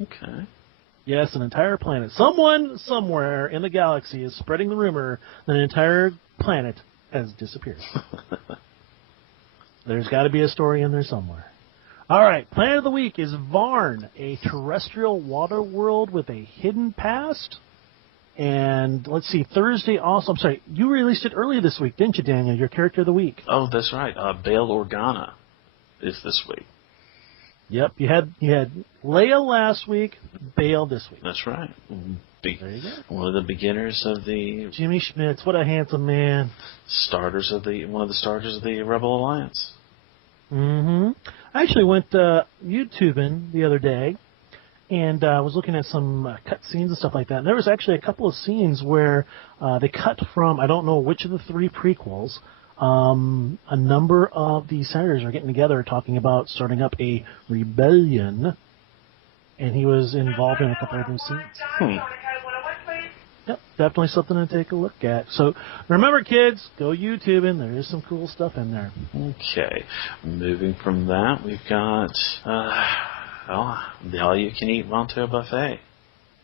Okay. Yes, an entire planet. Someone somewhere in the galaxy is spreading the rumor that an entire planet has disappeared. There's got to be a story in there somewhere. All right, Planet of the Week is Varn, a terrestrial water world with a hidden past. And let's see, Thursday also, I'm sorry, you released it earlier this week, didn't you, Daniel, your character of the week? Oh, that's right. Bail Organa is this week. Yep, you had Leia last week, Bail this week. That's right. There you go. One of the beginners of the... Jimmy Schmitz, what a handsome man. One of the starters of the Rebel Alliance. Mm-hmm. I actually went YouTubing the other day, and was looking at some cut scenes and stuff like that. And there was actually a couple of scenes where they cut from, I don't know which of the 3 prequels, a number of the senators are getting together talking about starting up a rebellion, and he was involved in a couple of those scenes. Yep, definitely something to take a look at. So remember, kids, go YouTubing. There is some cool stuff in there. Okay. Moving from that, we've got the all-you-can-eat Ronto Buffet.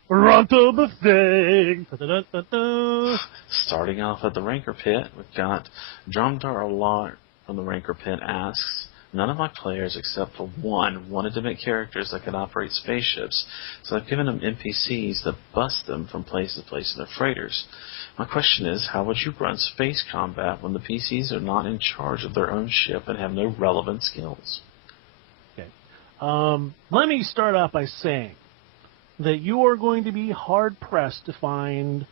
Ronto Buffet! Da-da-da-da-da. Starting off at the Ranker Pit, we've got Dromdar Alar from the Ranker Pit asks, none of my players except for one wanted to make characters that could operate spaceships, so I've given them NPCs that bust them from place to place in their freighters. My question is, how would you run space combat when the PCs are not in charge of their own ship and have no relevant skills? Okay. Let me start off by saying that you are going to be hard-pressed to find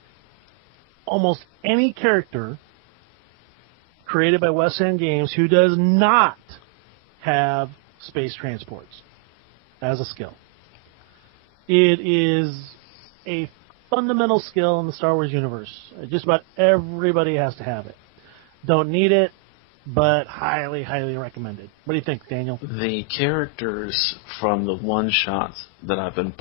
almost any character created by West End Games who does not have space transports as a skill. It is a fundamental skill in the Star Wars universe. Just about everybody has to have it. Don't need it, but highly, highly recommended. What do you think, Daniel? The characters from the one-shots that I've been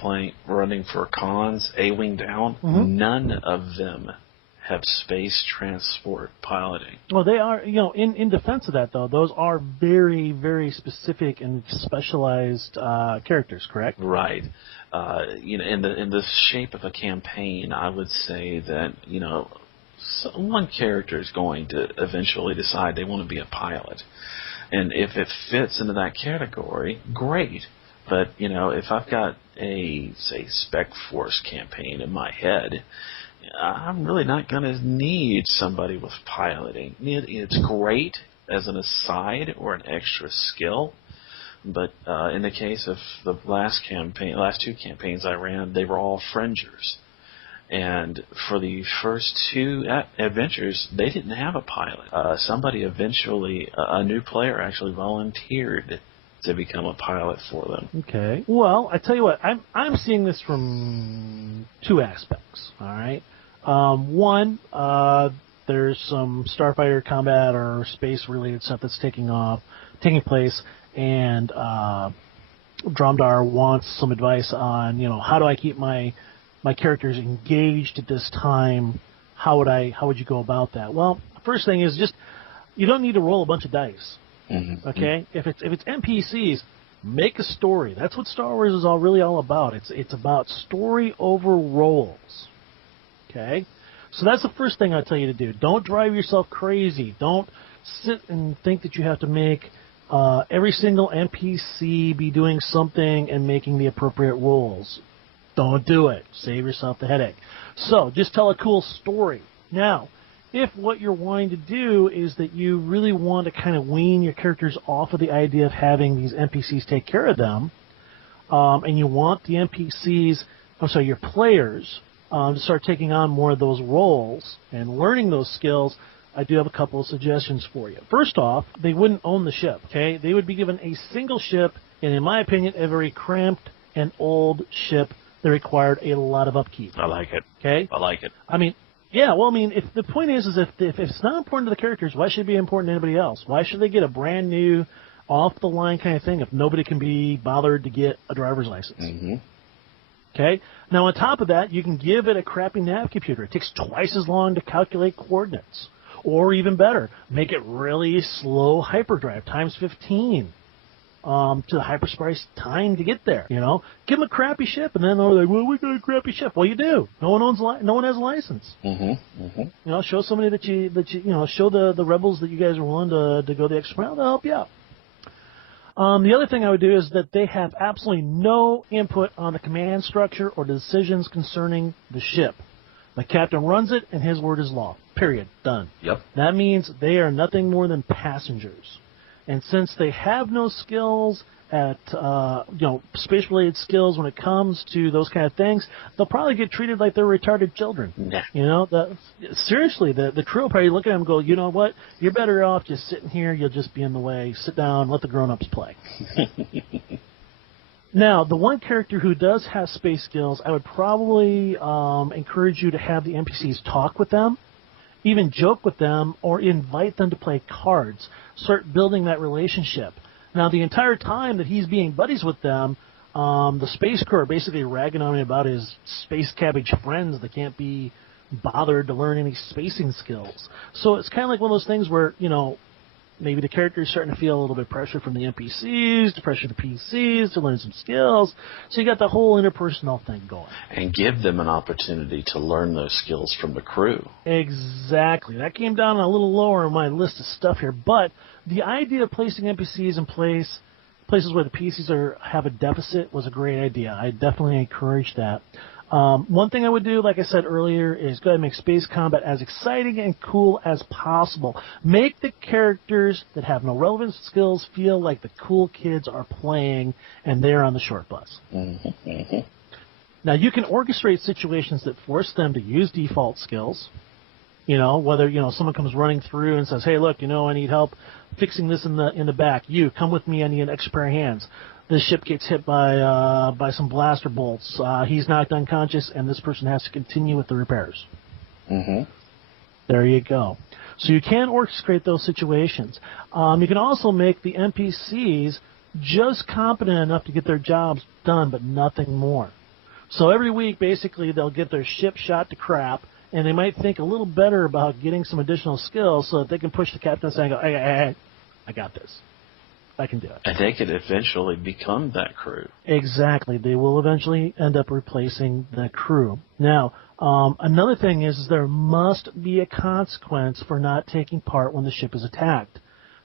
running for cons, A-Wing down, none of them have space transport piloting. Well, they are, in defense of that, though, those are very, very specific and specialized characters, correct? Right. In the shape of a campaign, I would say that, one character is going to eventually decide they want to be a pilot. And if it fits into that category, great. But, if I've got a, say, Spec Force campaign in my head, I'm really not going to need somebody with piloting. It's great as an aside or an extra skill, but in the case of the last 2 campaigns I ran, they were all fringers. And for the first 2 adventures, they didn't have a pilot. Somebody eventually, a new player actually volunteered to become a pilot for them. Okay. Well, I tell you what, I'm seeing this from 2 aspects. All right. One, there's some starfighter combat or space-related stuff that's taking place, and Dromdar wants some advice on, how do I keep my characters engaged at this time? How would you go about that? Well, first thing is just you don't need to roll a bunch of dice. Mm-hmm. Okay, if it's NPCs, make a story. That's what Star Wars is really all about. It's about story over roles. Okay, so that's the first thing I tell you to do. Don't drive yourself crazy. Don't sit and think that you have to make every single NPC be doing something and making the appropriate roles. Don't do it. Save yourself the headache. So just tell a cool story. Now, if what you're wanting to do is that you really want to kind of wean your characters off of the idea of having these NPCs take care of them, and you want the your players, to start taking on more of those roles and learning those skills, I do have a couple of suggestions for you. First off, they wouldn't own the ship, okay? They would be given a single ship, and in my opinion, a very cramped and old ship that required a lot of upkeep. I like it. Okay? I like it. If the point is if it's not important to the characters, why should it be important to anybody else? Why should they get a brand new, off-the-line kind of thing if nobody can be bothered to get a driver's license? Mm-hmm. Okay? Now, on top of that, you can give it a crappy nav computer. It takes twice as long to calculate coordinates. Or even better, make it really slow hyperdrive, times 15. to the hyperspace time to get there. You know, give them a crappy ship, and then they're like, "Well, we got a crappy ship." Well, you do. No one has a license. Mm-hmm. You know, show somebody that you show the rebels that you guys are willing to go the extra mile to help you out. The other thing I would do is that they have absolutely no input on the command structure or decisions concerning the ship. The captain runs it, and his word is law. Period. Done. Yep. That means they are nothing more than passengers. And since they have no skills at, space-related skills when it comes to those kind of things, they'll probably get treated like they're retarded children. Nah. You know, seriously, the crew will probably look at them and go, you know what, you're better off just sitting here, you'll just be in the way, sit down, let the grown-ups play. Now, the one character who does have space skills, I would probably encourage you to have the NPCs talk with them, even joke with them, or invite them to play cards. Start building that relationship. Now, the entire time that he's being buddies with them, the space crew are basically ragging on him about his space cabbage friends that can't be bothered to learn any spacing skills. So it's kind of like one of those things where, you know, maybe the character is starting to feel a little bit of pressure from the NPCs, to pressure the PCs, to learn some skills. So you got the whole interpersonal thing going. And give them an opportunity to learn those skills from the crew. Exactly. That came down a little lower on my list of stuff here. But the idea of placing NPCs in places where the PCs have a deficit was a great idea. I definitely encourage that. One thing I would do, like I said earlier, is go ahead and make space combat as exciting and cool as possible. Make the characters that have no relevant skills feel like the cool kids are playing and they're on the short bus. Mm-hmm. Now, you can orchestrate situations that force them to use default skills. You know, whether, you know, someone comes running through and says, hey, look, you know, I need help fixing this in the back. You, come with me, I need an extra pair of hands. This ship gets hit by some blaster bolts. He's knocked unconscious, and this person has to continue with the repairs. Mm-hmm. There you go. So you can orchestrate those situations. You can also make the NPCs just competent enough to get their jobs done, but nothing more. So every week, basically, they'll get their ship shot to crap, and they might think a little better about getting some additional skills so that they can push the captain aside and go, hey, I got this. I can do it. And they could eventually become that crew. Exactly. They will eventually end up replacing the crew. Now, another thing is there must be a consequence for not taking part when the ship is attacked.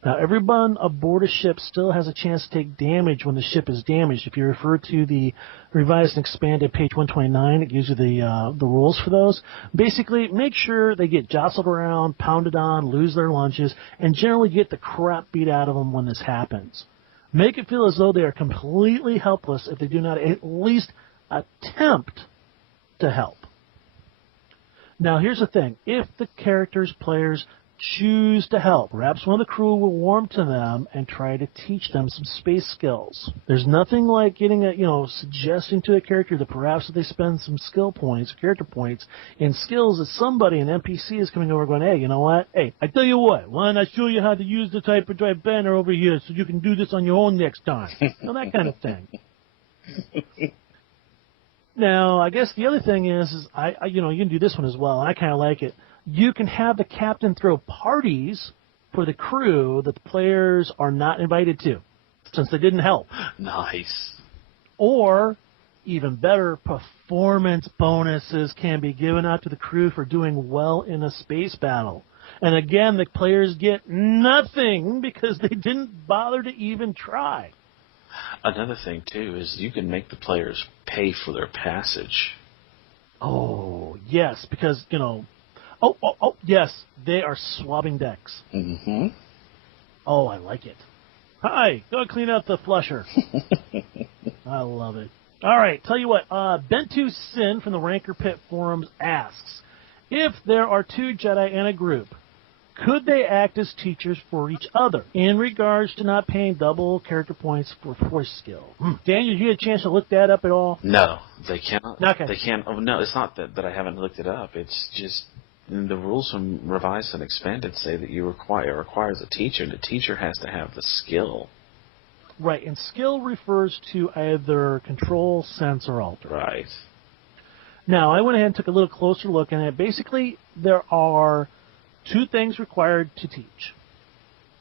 Now, everyone aboard a ship still has a chance to take damage when the ship is damaged. If you refer to the revised and expanded page 129, it gives you the rules for those. Basically, make sure they get jostled around, pounded on, lose their lunches, and generally get the crap beat out of them when this happens. Make it feel as though they are completely helpless if they do not at least attempt to help. Now, here's the thing. If the players choose to help, perhaps one of the crew will warm to them and try to teach them some space skills. There's nothing like suggesting to a character that perhaps if they spend some skill points, character points, in skills that somebody, an NPC, is coming over going, hey, you know what? Hey, I tell you what, why don't I show you how to use the hyperdrive banner over here so you can do this on your own next time? That kind of thing. Now, I guess the other thing is you can do this one as well, and I kind of like it. You can have the captain throw parties for the crew that the players are not invited to, since they didn't help. Nice. Or, even better, performance bonuses can be given out to the crew for doing well in a space battle. And again, the players get nothing because they didn't bother to even try. Another thing, too, is you can make the players pay for their passage. Oh, yes, because, Oh, yes, they are swabbing decks. Mm-hmm. Oh, I like it. Hi, go clean out the flusher. I love it. All right, tell you what, Bentu Sin from the Ranker Pit Forums asks, if there are two Jedi in a group, could they act as teachers for each other in regards to not paying double character points for force skill? Daniel, did you get a chance to look that up at all? No, they cannot. Okay. They can't. Oh, no, it's not that I haven't looked it up. It's just the rules from Revised and Expanded say that requires a teacher, and the teacher has to have the skill. Right, and skill refers to either control, sense, or alter. Right. Now, I went ahead and took a little closer look, and basically there are two things required to teach.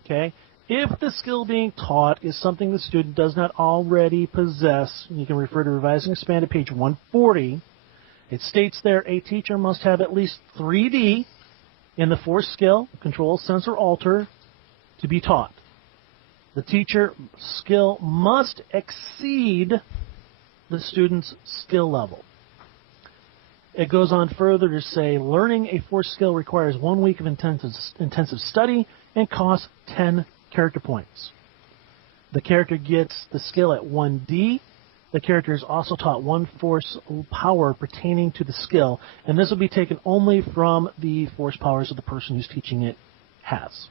Okay? if the skill being taught is something the student does not already possess, you can refer to Revised and Expanded, page 140. It states there a teacher must have at least 3D in the force skill, control, sense, or alter to be taught. The teacher skill must exceed the student's skill level. It goes on further to say learning a force skill requires 1 week of intensive study and costs 10 character points. The character gets the skill at 1D. The character is also taught 1 force power pertaining to the skill, and this will be taken only from the force powers of the person who's teaching it has.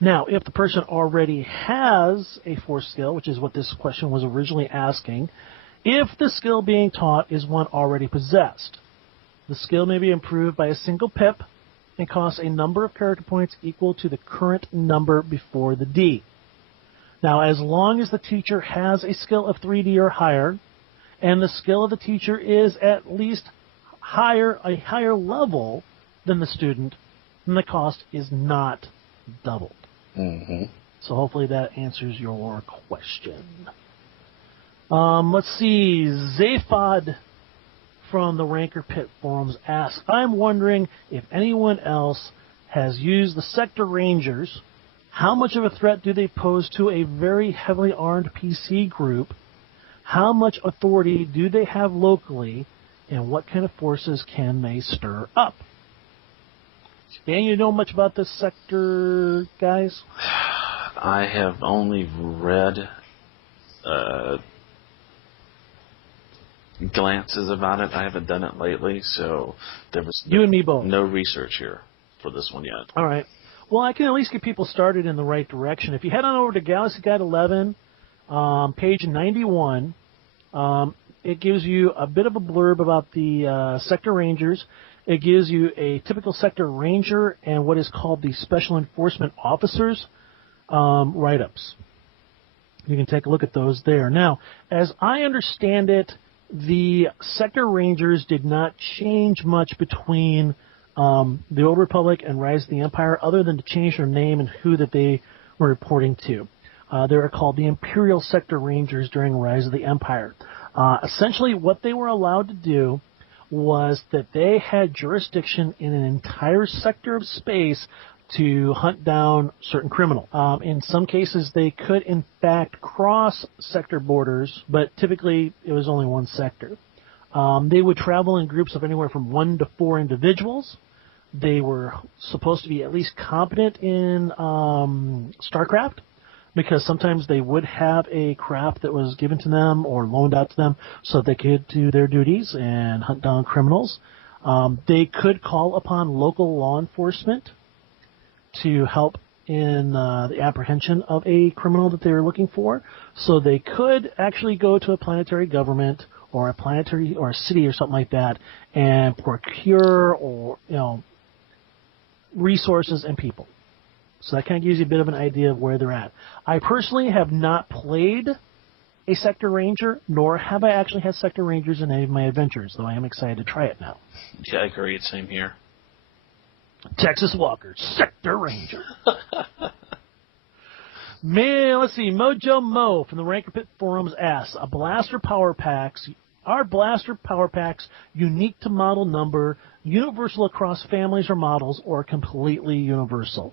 Now, if the person already has a force skill, which is what this question was originally asking, if the skill being taught is one already possessed, the skill may be improved by a single pip and costs a number of character points equal to the current number before the D. Now, as long as the teacher has a skill of 3D or higher, and the skill of the teacher is at least a higher level than the student, then the cost is not doubled. Mm-hmm. So hopefully that answers your question. Let's see. Zaphod from the Ranker Pit forums asks, I'm wondering if anyone else has used the Sector Rangers. How much of a threat do they pose to a very heavily armed PC group? How much authority do they have locally? And what kind of forces can they stir up? Dan, you know much about this sector, guys? I have only read glances about it. I haven't done it lately, so there was you and me both. No research here for this one yet. All right. Well, I can at least get people started in the right direction. If you head on over to Galaxy Guide 11, page 91, it gives you a bit of a blurb about the Sector Rangers. It gives you a typical Sector Ranger and what is called the Special Enforcement Officers write-ups. You can take a look at those there. Now, as I understand it, the Sector Rangers did not change much between the Old Republic and Rise of the Empire, other than to change their name and who that they were reporting to. They were called the Imperial Sector Rangers during Rise of the Empire. Essentially, what they were allowed to do was that they had jurisdiction in an entire sector of space to hunt down certain criminals. In some cases, they could, in fact, cross sector borders, but typically it was only one sector. They would travel in groups of anywhere from 1 to 4 individuals. They were supposed to be at least competent in StarCraft, because sometimes they would have a craft that was given to them or loaned out to them so they could do their duties and hunt down criminals. They could call upon local law enforcement to help in the apprehension of a criminal that they were looking for. So they could actually go to a planetary government or a planetary or a city or something like that and procure or resources and people. So that kind of gives you a bit of an idea of where they're at. I personally have not played a Sector Ranger, nor have I actually had Sector Rangers in any of my adventures, though I am excited to try it now. Yeah, I agree. Same here. Texas Walker, Sector Ranger. Man, let's see. Mojo Mo from the Ranker Pit forums asks, are blaster power packs unique to model number, universal across families or models, or completely universal?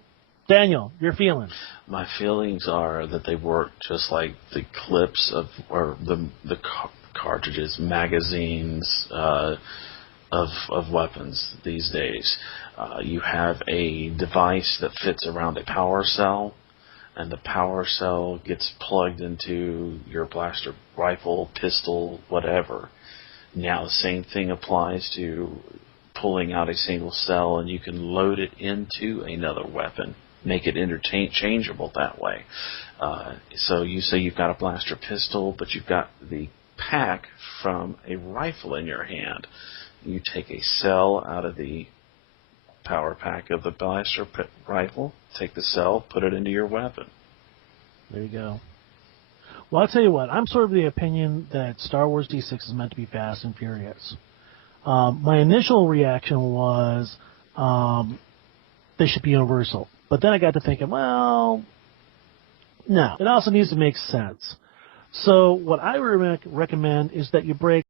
Daniel, your feelings? My feelings are that they work just like the clips or the cartridges, magazines of weapons these days. You have a device that fits around a power cell, and the power cell gets plugged into your blaster rifle, pistol, whatever. Now the same thing applies to pulling out a single cell, and you can load it into another weapon, make it interchangeable that way. So you say you've got a blaster pistol, but you've got the pack from a rifle in your hand. You take a cell out of the power pack of the blaster rifle, take the cell, put it into your weapon. There you go. Well, I'll tell you what, I'm sort of the opinion that Star Wars D6 is meant to be fast and furious. My initial reaction was they should be universal. But then I got to thinking, well, no. It also needs to make sense. So what I recommend is that you break